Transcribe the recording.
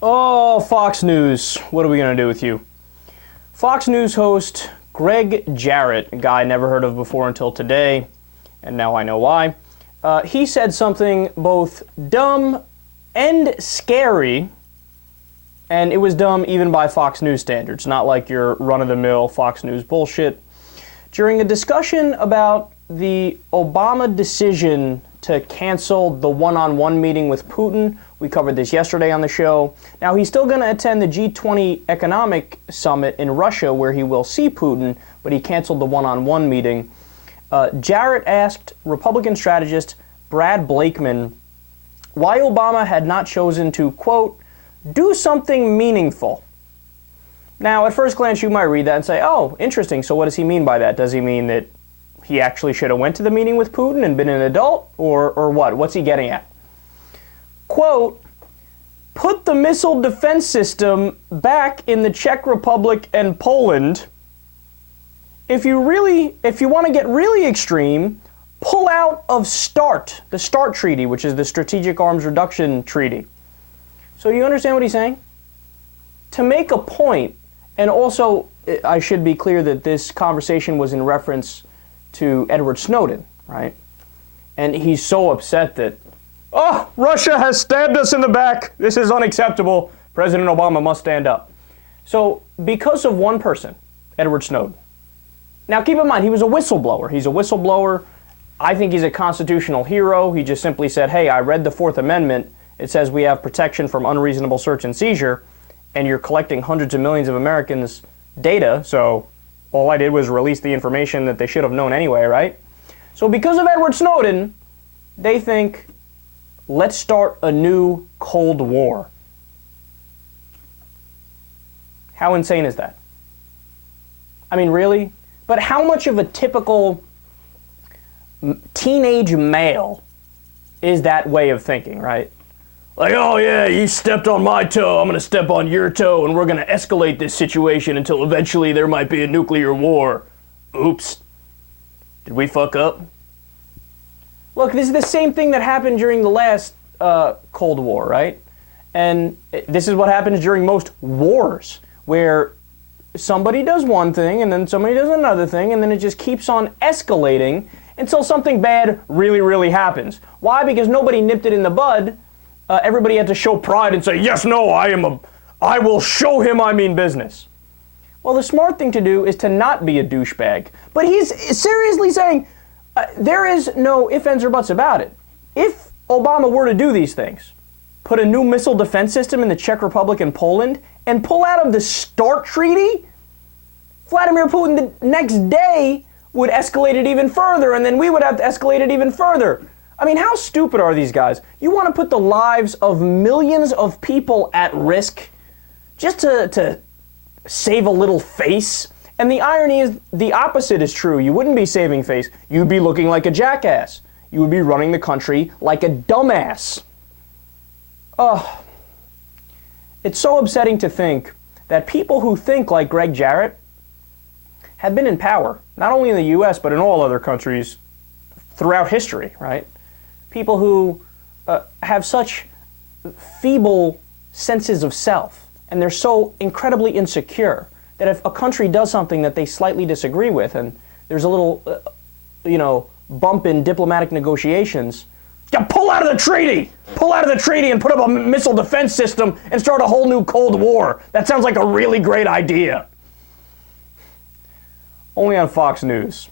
Oh, Fox News. What are we going to do with you? Fox News host Gregg Jarrett, a guy I never heard of before until today, and now I know why. He said something both dumb and scary, and it was dumb even by Fox News standards, not like your run-of-the-mill Fox News bullshit. During a discussion about the Obama decision to cancel the one-on-one meeting with Putin, we covered this yesterday on the show. Now, he's still going to attend the G20 economic summit in Russia where he will see Putin, but he canceled the one-on-one meeting. Jarrett asked Republican strategist Brad Blakeman why Obama had not chosen to, quote, do something meaningful. Now, at first glance, you might read that and say, oh, interesting, so what does he mean by that? Does he mean that he actually should have went to the meeting with Putin and been an adult, or what? What's he getting at? Quote, put the missile defense system back in the Czech Republic and Poland. If you want to get really extreme, pull out of START, the START Treaty, which is the Strategic Arms Reduction Treaty. So do you understand what he's saying? To make a point, and also I should be clear that this conversation was in reference to Edward Snowden, right? And he's so upset that, oh, Russia has stabbed us in the back. This is unacceptable. President Obama must stand up. So because of one person, Edward Snowden. Now keep in mind, he was a whistleblower. He's a whistleblower. I think he's a constitutional hero. He just simply said, hey, I read the Fourth Amendment. It says we have protection from unreasonable search and seizure, and you're collecting hundreds of millions of Americans' data, so all I did was release the information that they should have known anyway, right? So because of Edward Snowden, they think, let's start a new Cold War. How insane is that? I mean, really? But how much of a typical teenage male is that way of thinking, right? Like, oh yeah, you stepped on my toe, I'm going to step on your toe, and we're going to escalate this situation until eventually there might be a nuclear war. Oops. Did we fuck up? Look, this is the same thing that happened during the last Cold War, right? And this is what happens during most wars, where somebody does one thing, and then somebody does another thing, and then it just keeps on escalating until something bad really, really happens. Why? Because nobody nipped it in the bud. Everybody had to show pride and say, yes, no, I will show him I mean business. Well, the smart thing to do is to not be a douchebag. But he's seriously saying there is no ifs, ands, or buts about it. If Obama were to do these things, put a new missile defense system in the Czech Republic and Poland, and pull out of the START Treaty, Vladimir Putin the next day would escalate it even further, and then we would have to escalate it even further. I mean, how stupid are these guys? You want to put the lives of millions of people at risk just to save a little face? And the irony is the opposite is true. You wouldn't be saving face. You'd be looking like a jackass. You would be running the country like a dumbass. Oh, it's so upsetting to think that people who think like Gregg Jarrett have been in power, not only in the U.S., but in all other countries throughout history, right? People who have such feeble senses of self, and they're so incredibly insecure that if a country does something that they slightly disagree with, and there's a little, bump in diplomatic negotiations, you pull out of the treaty! Pull out of the treaty and put up a missile defense system and start a whole new Cold War. That sounds like a really great idea. Only on Fox News.